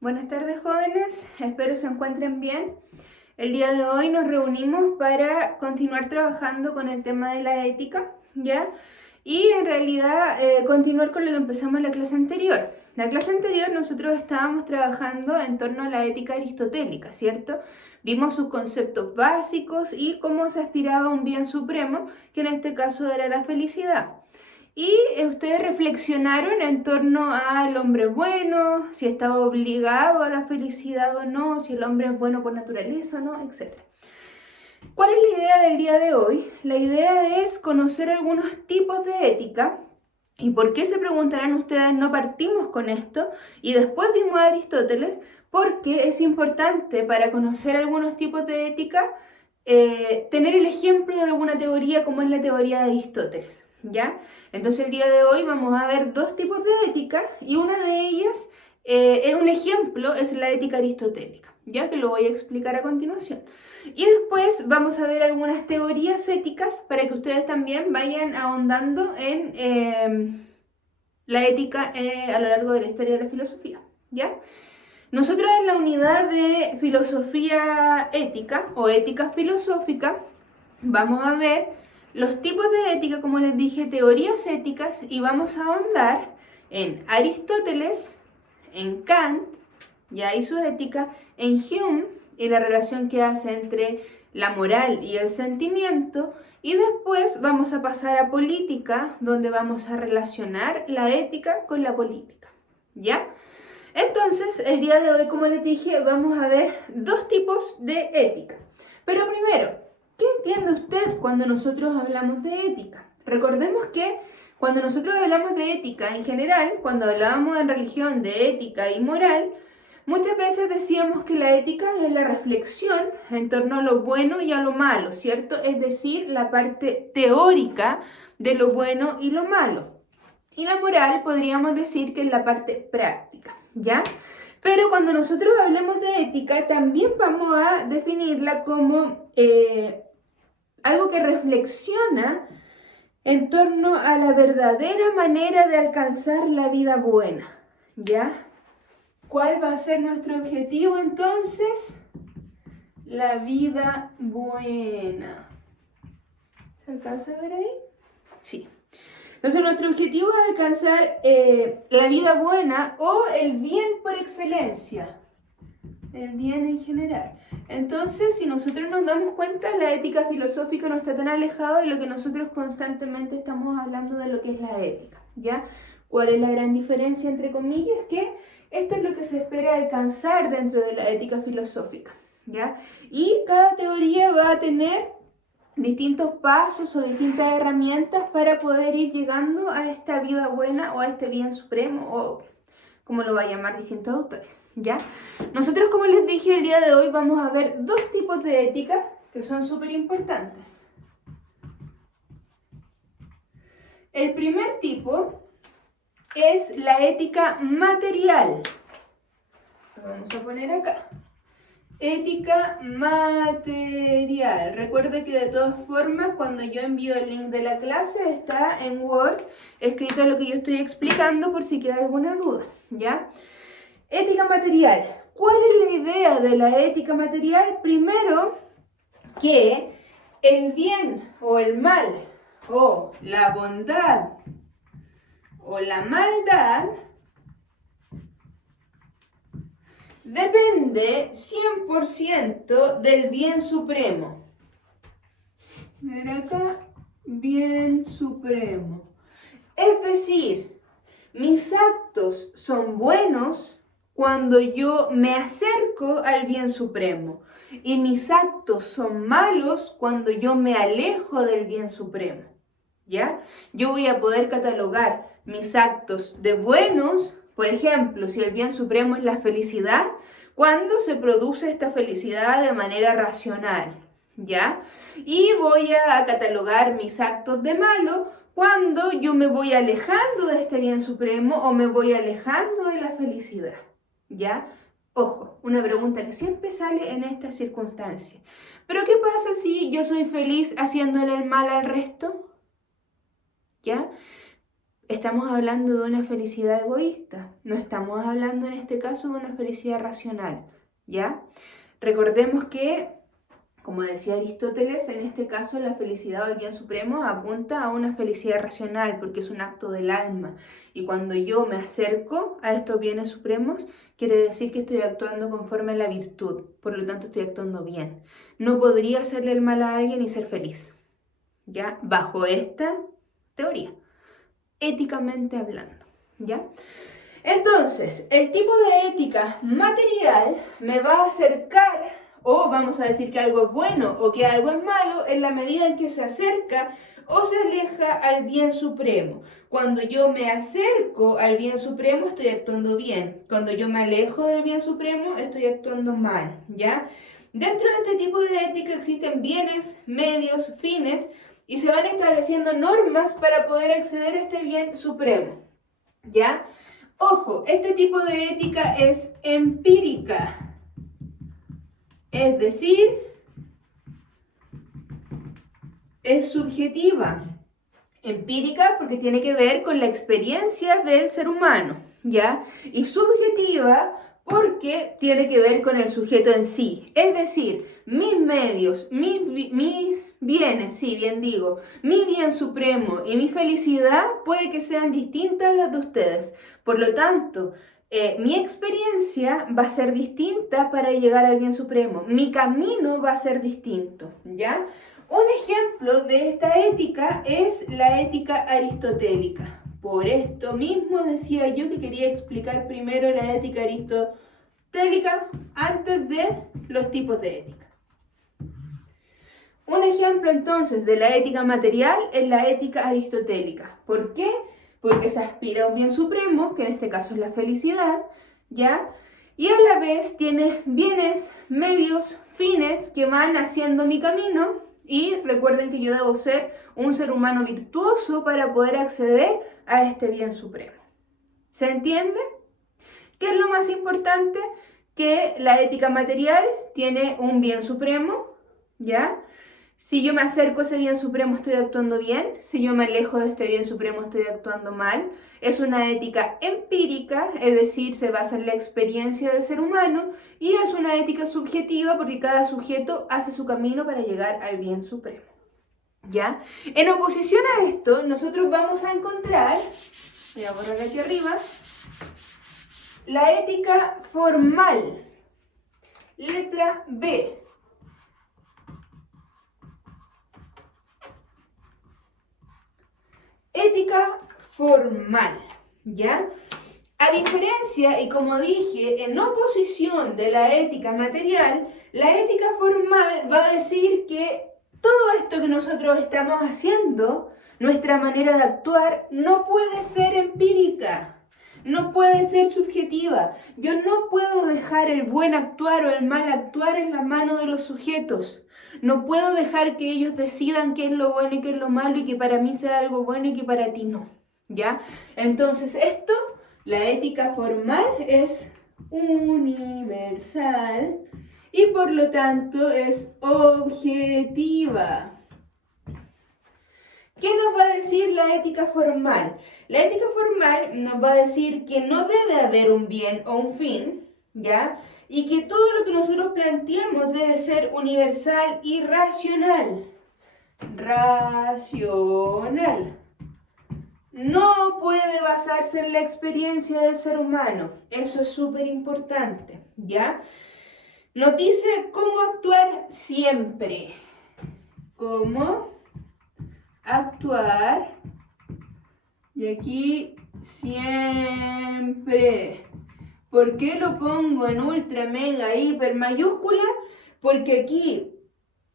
Buenas tardes, jóvenes, espero se encuentren bien. El día de hoy nos reunimos para continuar trabajando con el tema de la ética, ¿ya? Y en realidad continuar con lo que empezamos en la clase anterior. La clase anterior nosotros estábamos trabajando en torno a la ética aristotélica, ¿cierto? Vimos sus conceptos básicos y cómo se aspiraba a un bien supremo, que en este caso era la felicidad. Y ustedes reflexionaron en torno al hombre bueno, si estaba obligado a la felicidad o no, si el hombre es bueno por naturaleza o no, etc. ¿Cuál es la idea del día de hoy? La idea es conocer algunos tipos de ética. ¿Y por qué se preguntarán ustedes? No partimos con esto y después vimos a Aristóteles, porque es importante para conocer algunos tipos de ética tener el ejemplo de alguna teoría como es la teoría de Aristóteles, ¿ya? Entonces el día de hoy vamos a ver dos tipos de ética y una de ellas, un ejemplo, es la ética aristotélica, ¿ya? Que lo voy a explicar a continuación. Y después vamos a ver algunas teorías éticas para que ustedes también vayan ahondando en la ética a lo largo de la historia de la filosofía, ¿ya? Nosotros en la unidad de filosofía ética o ética filosófica vamos a ver los tipos de ética, como les dije, teorías éticas, y vamos a ahondar en Aristóteles, en Kant, ya y su ética, en Hume y la relación que hace entre la moral y el sentimiento, y después vamos a pasar a política, donde vamos a relacionar la ética con la política, ¿ya? Entonces, el día de hoy, como les dije, vamos a ver dos tipos de ética. Pero primero, ¿qué entiende usted cuando nosotros hablamos de ética? Recordemos que cuando nosotros hablamos de ética en general, cuando hablábamos en religión de ética y moral, muchas veces decíamos que la ética es la reflexión en torno a lo bueno y a lo malo, ¿cierto? Es decir, la parte teórica de lo bueno y lo malo. Y la moral podríamos decir que es la parte práctica, ¿ya? Pero cuando nosotros hablemos de ética, también vamos a definirla como algo que reflexiona en torno a la verdadera manera de alcanzar la vida buena, ¿ya? ¿Cuál va a ser nuestro objetivo entonces? La vida buena. ¿Se alcanza a ver ahí? Sí. Entonces nuestro objetivo es alcanzar la vida buena o el bien por excelencia, el bien en general. Entonces, si nosotros nos damos cuenta, la ética filosófica no está tan alejada de lo que nosotros constantemente estamos hablando de lo que es la ética, ¿ya? ¿Cuál es la gran diferencia, entre comillas? Que esto es lo que se espera alcanzar dentro de la ética filosófica, ¿ya? Y cada teoría va a tener distintos pasos o distintas herramientas para poder ir llegando a esta vida buena o a este bien supremo o como lo va a llamar distintos autores, ¿ya? Nosotros, como les dije, el día de hoy vamos a ver dos tipos de ética que son súper importantes. El primer tipo es la ética material. Lo vamos a poner acá. Ética material. Recuerde que de todas formas, cuando yo envío el link de la clase, está en Word escrito lo que yo estoy explicando por si queda alguna duda, ¿ya? Ética material. ¿Cuál es la idea de la ética material? Primero, que el bien o el mal, o la bondad o la maldad, depende 100% del bien supremo. Ver acá, bien supremo. Es decir, mis actos son buenos cuando yo me acerco al bien supremo y mis actos son malos cuando yo me alejo del bien supremo, ¿ya? Yo voy a poder catalogar mis actos de buenos, por ejemplo, si el bien supremo es la felicidad, cuando se produce esta felicidad de manera racional, ¿ya? Y voy a catalogar mis actos de malo cuando yo me voy alejando de este bien supremo o me voy alejando de la felicidad, ¿ya? Ojo, una pregunta que siempre sale en estas circunstancias. ¿Pero qué pasa si yo soy feliz haciéndole el mal al resto? ¿Ya? estamos hablando de una felicidad egoísta, no estamos hablando en este caso de una felicidad racional, ¿ya? Recordemos que, como decía Aristóteles, en este caso la felicidad o el bien supremo apunta a una felicidad racional porque es un acto del alma. Y cuando yo me acerco a estos bienes supremos, quiere decir que estoy actuando conforme a la virtud, por lo tanto estoy actuando bien. No podría hacerle el mal a alguien y ser feliz, ¿ya? Bajo esta teoría, éticamente hablando, ¿ya? Entonces, el tipo de ética material me va a acercar, o vamos a decir que algo es bueno o que algo es malo, en la medida en que se acerca o se aleja al bien supremo. Cuando yo me acerco al bien supremo, estoy actuando bien. Cuando yo me alejo del bien supremo, estoy actuando mal, ¿ya? Dentro de este tipo de ética existen bienes, medios, fines, y se van estableciendo normas para poder acceder a este bien supremo, ¿ya? Ojo, este tipo de ética es empírica, es decir, es subjetiva. Empírica porque tiene que ver con la experiencia del ser humano, ¿ya? Y subjetiva porque tiene que ver con el sujeto en sí. Es decir, mis medios, mis bienes, sí, bien digo, mi bien supremo y mi felicidad puede que sean distintas a las de ustedes. Por lo tanto, mi experiencia va a ser distinta para llegar al bien supremo. Mi camino va a ser distinto, ¿ya? Un ejemplo de esta ética es la ética aristotélica. Por esto mismo decía yo que quería explicar primero la ética aristotélica antes de los tipos de ética. Un ejemplo entonces de la ética material es la ética aristotélica. ¿Por qué? Porque se aspira a un bien supremo, que en este caso es la felicidad, ¿ya? Y a la vez tiene bienes, medios, fines que van haciendo mi camino. Y recuerden que yo debo ser un ser humano virtuoso para poder acceder a este bien supremo. ¿Se entiende? ¿Qué es lo más importante? Que la ética material tiene un bien supremo, ¿ya? Si yo me acerco a ese bien supremo estoy actuando bien, si yo me alejo de este bien supremo estoy actuando mal. Es una ética empírica, es decir, se basa en la experiencia del ser humano, y es una ética subjetiva porque cada sujeto hace su camino para llegar al bien supremo, ¿ya? En oposición a esto, nosotros vamos a encontrar, voy a borrar aquí arriba, la ética formal, letra B. Ética formal, ¿ya? A diferencia, y como dije, en oposición de la ética material, la ética formal va a decir que todo esto que nosotros estamos haciendo, nuestra manera de actuar, no puede ser empírica, no puede ser subjetiva. Yo no puedo dejar el buen actuar o el mal actuar en la mano de los sujetos. No puedo dejar que ellos decidan qué es lo bueno y qué es lo malo y que para mí sea algo bueno y que para ti no, ¿ya? Entonces esto, la ética formal es universal y por lo tanto es objetiva. ¿Qué nos va a decir la ética formal? La ética formal nos va a decir que no debe haber un bien o un fin, ¿ya? Y que todo lo que nosotros planteamos debe ser universal y racional. Racional. No puede basarse en la experiencia del ser humano. Eso es súper importante, ¿ya? Nos dice cómo actuar siempre. ¿Cómo actuar? Y aquí siempre. ¿Por qué lo pongo en ultra, mega, hiper, mayúscula? Porque aquí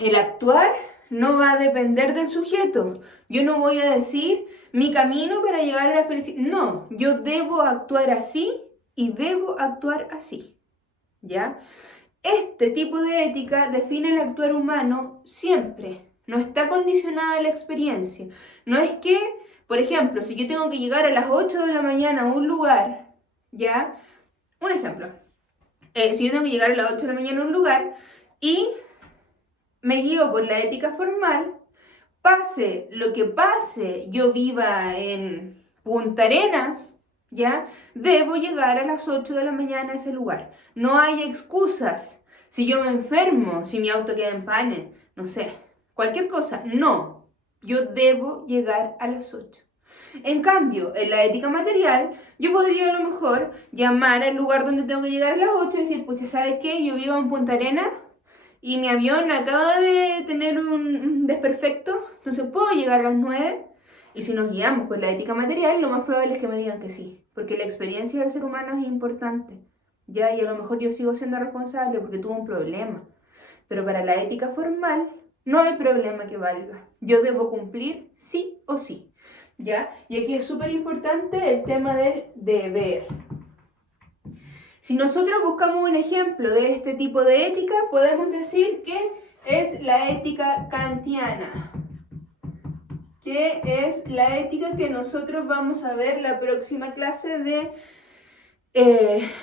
el actuar no va a depender del sujeto. Yo no voy a decir mi camino para llegar a la felicidad. No, yo debo actuar así y debo actuar así, ¿ya? Este tipo de ética define el actuar humano siempre. No está condicionada a la experiencia. No es que, por ejemplo, si yo tengo que llegar a las 8 de la mañana a un lugar, ¿ya? Un ejemplo. Si yo tengo que llegar a las 8 de la mañana a un lugar y me guío por la ética formal, pase lo que pase, yo viva en Punta Arenas, ¿ya? Debo llegar a las 8 de la mañana a ese lugar. No hay excusas. Si yo me enfermo, si mi auto queda en pane, no sé, cualquier cosa, no. Yo debo llegar a las 8. En cambio, en la ética material, yo podría a lo mejor llamar al lugar donde tengo que llegar a las 8 y decir, pucha, ¿sabes qué? Yo vivo en Punta Arenas y mi avión acaba de tener un desperfecto, entonces puedo llegar a las 9. Y si nos guiamos por la ética material, lo más probable es que me digan que sí, porque la experiencia del ser humano es importante, ¿ya? Y a lo mejor yo sigo siendo responsable porque tuve un problema. Pero para la ética formal, no hay problema que valga. Yo debo cumplir sí o sí, ¿ya? Y aquí es súper importante el tema del deber. Si nosotros buscamos un ejemplo de este tipo de ética, podemos decir que es la ética kantiana, que es la ética que nosotros vamos a ver la próxima clase de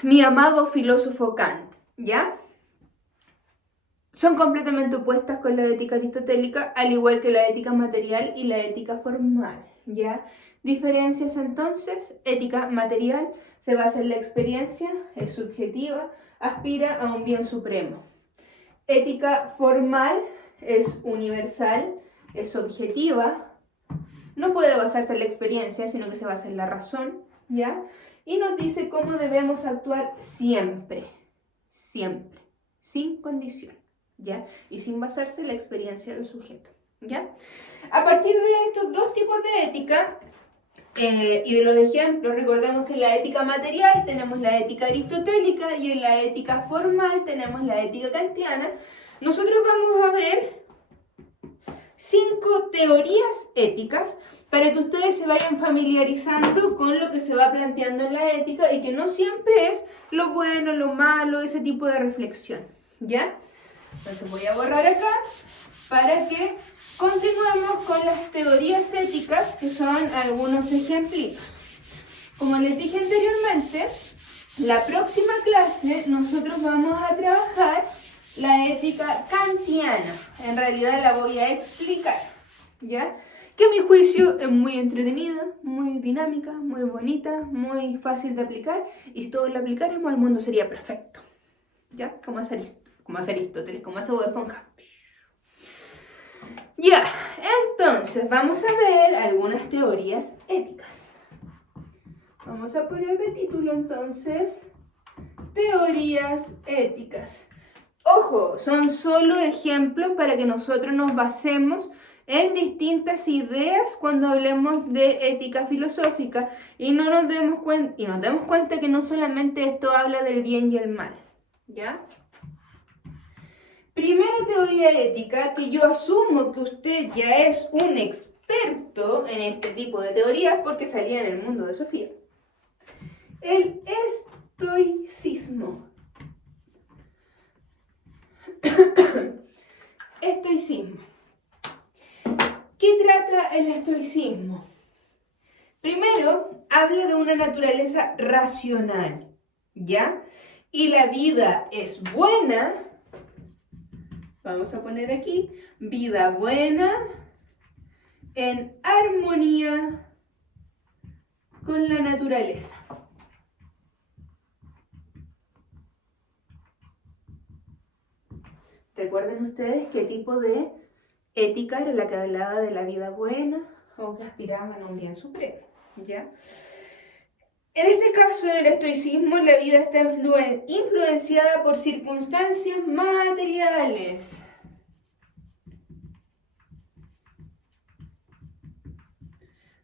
mi amado filósofo Kant, ¿ya? Son completamente opuestas con la ética aristotélica, al igual que la ética material y la ética formal, ¿ya? Diferencias entonces: ética material se basa en la experiencia, es subjetiva, aspira a un bien supremo. Ética formal es universal, es objetiva, no puede basarse en la experiencia, sino que se basa en la razón, ¿ya? Y nos dice cómo debemos actuar siempre, siempre, sin condición, ¿ya? Y sin basarse en la experiencia del sujeto, ¿ya? A partir de estos dos tipos de ética y de los ejemplos, recordemos que en la ética material tenemos la ética aristotélica y en la ética formal tenemos la ética kantiana. Nosotros vamos a ver 5 teorías éticas para que ustedes se vayan familiarizando con lo que se va planteando en la ética y que no siempre es lo bueno, lo malo, ese tipo de reflexión, ¿ya? Entonces voy a borrar acá para que continuemos con las teorías éticas, que son algunos ejemplitos. Como les dije anteriormente, la próxima clase nosotros vamos a trabajar la ética kantiana. En realidad la voy a explicar, ¿ya? Que a mi juicio es muy entretenida, muy dinámica, muy bonita, muy fácil de aplicar. Y si todos la aplicáramos, el mundo sería perfecto, ¿ya? Como hace Aristóteles, como hace Bob Esponja. Ya, entonces vamos a ver algunas teorías éticas. Vamos a poner de título entonces teorías éticas. Ojo, son solo ejemplos para que nosotros nos basemos en distintas ideas cuando hablemos de ética filosófica y nos demos cuenta que no solamente esto habla del bien y el mal, ¿ya? Primera teoría ética, que yo asumo que usted ya es un experto en este tipo de teorías porque salía en el mundo de Sofía. El estoicismo. Estoicismo. ¿Qué trata el estoicismo? Primero, habla de una naturaleza racional, ¿ya? Y la vida es buena. Vamos a poner aquí, vida buena en armonía con la naturaleza. Recuerden ustedes qué tipo de ética era la que hablaba de la vida buena o que aspiraban a un bien supremo, ¿ya? En este caso, en el estoicismo, la vida está influenciada por circunstancias materiales.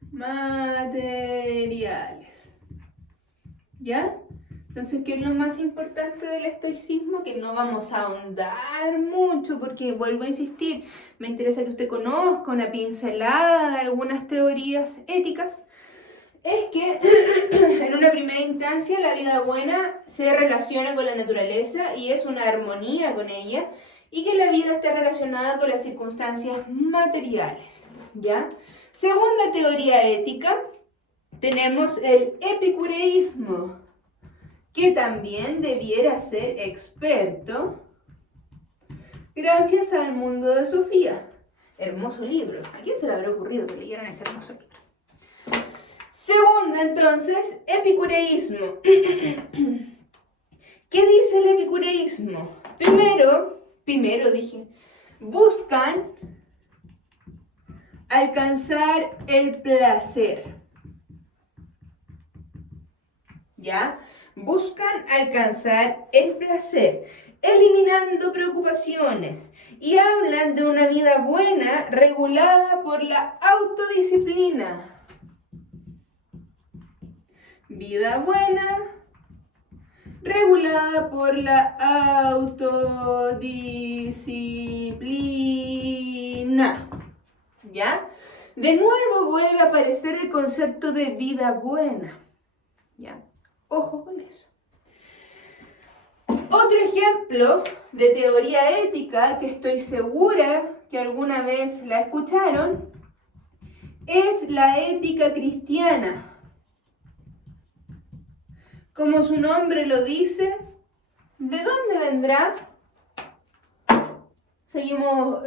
Materiales. ¿Ya? Entonces, ¿qué es lo más importante del estoicismo? Que no vamos a ahondar mucho, porque vuelvo a insistir, me interesa que usted conozca una pincelada de algunas teorías éticas. Es que en una primera instancia la vida buena se relaciona con la naturaleza y es una armonía con ella, y que la vida está relacionada con las circunstancias materiales, ¿ya? Segunda teoría ética, tenemos el epicureísmo, que también debiera ser experto gracias al mundo de Sofía. Hermoso libro. ¿A quién se le habrá ocurrido que leyeran ese hermoso libro? Segundo, entonces, epicureísmo. ¿Qué dice el epicureísmo? Primero dije, buscan alcanzar el placer. ¿Ya? Buscan alcanzar el placer, eliminando preocupaciones, y hablan de una vida buena regulada por la autodisciplina. Vida buena regulada por la autodisciplina. ¿Ya? De nuevo vuelve a aparecer el concepto de vida buena. ¿Ya? Ojo con eso. Otro ejemplo de teoría ética, que estoy segura que alguna vez la escucharon, es la ética cristiana. Como su nombre lo dice, ¿de dónde vendrá? Seguimos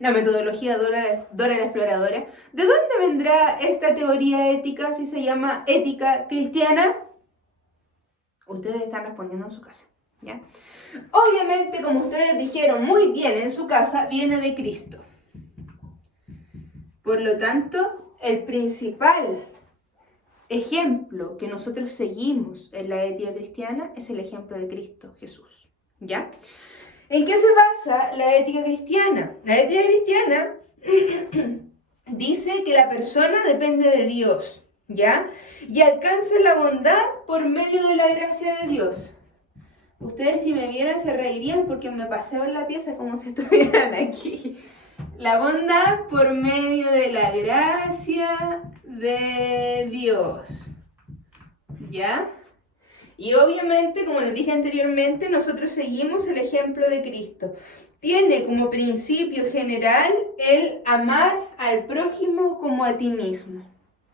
la metodología Dora la Exploradora. ¿De dónde vendrá esta teoría ética si se llama ética cristiana? Ustedes están respondiendo en su casa, ¿ya? Obviamente, como ustedes dijeron muy bien en su casa, viene de Cristo. Por lo tanto, el principal ejemplo que nosotros seguimos en la ética cristiana es el ejemplo de Cristo Jesús, ¿ya? ¿En qué se basa la ética cristiana? La ética cristiana dice que la persona depende de Dios, ¿ya? Y alcanza la bondad por medio de la gracia de Dios. Ustedes, si me vieran, se reirían porque me paseo en la pieza como si estuvieran aquí. La bondad por medio de la gracia de Dios, ¿ya? Y obviamente, como les dije anteriormente, nosotros seguimos el ejemplo de Cristo. Tiene como principio general el amar al prójimo como a ti mismo,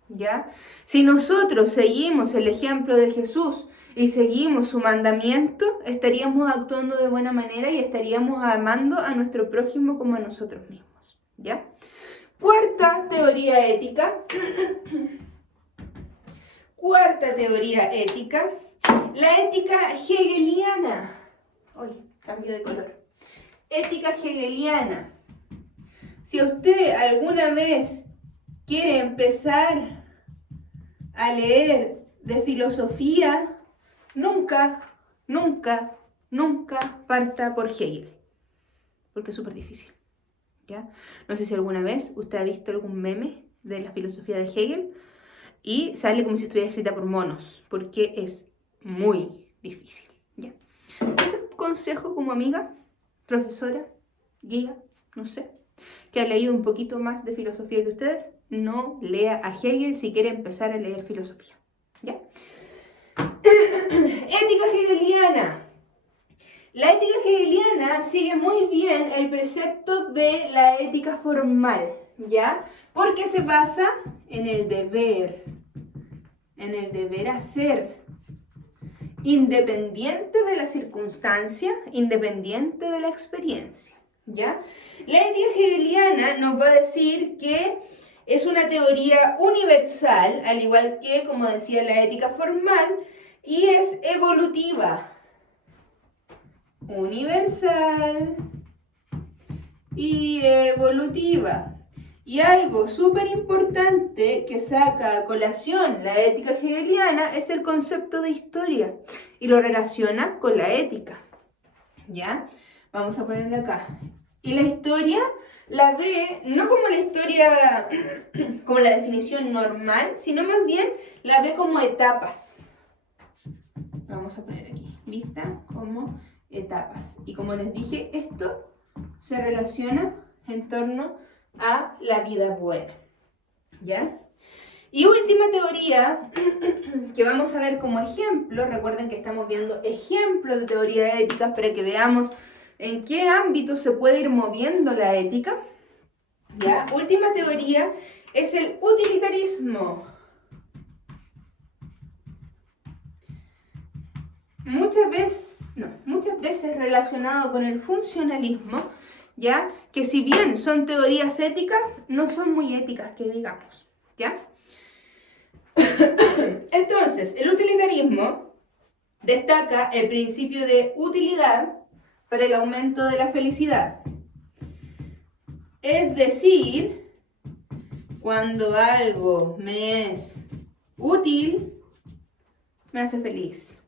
¿ya? Si nosotros seguimos el ejemplo de Jesús y seguimos su mandamiento, estaríamos actuando de buena manera y estaríamos amando a nuestro prójimo como a nosotros mismos, ¿ya? Cuarta teoría ética. Cuarta teoría ética. La ética hegeliana. Uy, cambio de color. Ética hegeliana. Si usted alguna vez quiere empezar a leer de filosofía, nunca parta por Hegel, porque es súper difícil, ¿ya? No sé si alguna vez usted ha visto algún meme de la filosofía de Hegel y sale como si estuviera escrita por monos, porque es muy difícil, ¿ya? Entonces, consejo como amiga, profesora, guía, no sé, que ha leído un poquito más de filosofía que ustedes, no lea a Hegel si quiere empezar a leer filosofía, ¿ya? Ética hegeliana. La ética hegeliana sigue muy bien el precepto de la ética formal, ¿ya? Porque se basa en el deber hacer, independiente de la circunstancia, independiente de la experiencia, ¿ya? La ética hegeliana nos va a decir que es una teoría universal, al igual que, como decía, la ética formal, y es evolutiva. Universal y evolutiva. Y algo súper importante que saca a colación la ética hegeliana es el concepto de historia y lo relaciona con la ética, ¿ya? Vamos a ponerle acá. Y la historia la ve no como la historia, como la definición normal, sino más bien la ve como etapas. Vamos a poner aquí, vista como etapas. Y como les dije, esto se relaciona en torno a la vida buena, ¿ya? Y última teoría que vamos a ver como ejemplo, recuerden que estamos viendo ejemplos de teoría ética para que veamos en qué ámbito se puede ir moviendo la ética, ¿ya? Última teoría es el utilitarismo. Muchas veces relacionado con el funcionalismo, ¿ya? Que si bien son teorías éticas, no son muy éticas, que digamos, ¿ya? Entonces, el utilitarismo destaca el principio de utilidad para el aumento de la felicidad. Es decir, cuando algo me es útil, me hace feliz.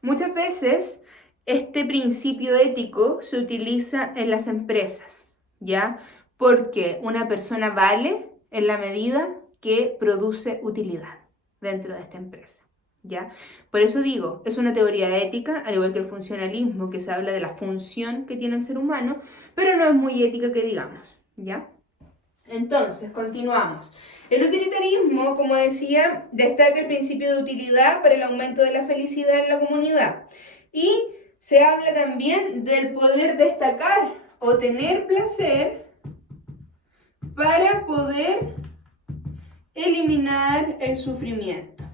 Muchas veces este principio ético se utiliza en las empresas, ¿ya? Porque una persona vale en la medida que produce utilidad dentro de esta empresa, ¿ya? Por eso digo, es una teoría ética, al igual que el funcionalismo, que se habla de la función que tiene el ser humano, pero no es muy ética que digamos, ¿ya? Entonces, continuamos. El utilitarismo, como decía, destaca el principio de utilidad para el aumento de la felicidad en la comunidad. Y se habla también del poder destacar o tener placer para poder eliminar el sufrimiento.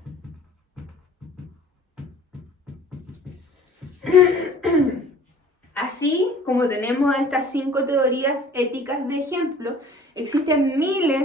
Así como tenemos estas 5 teorías éticas de ejemplo, existen miles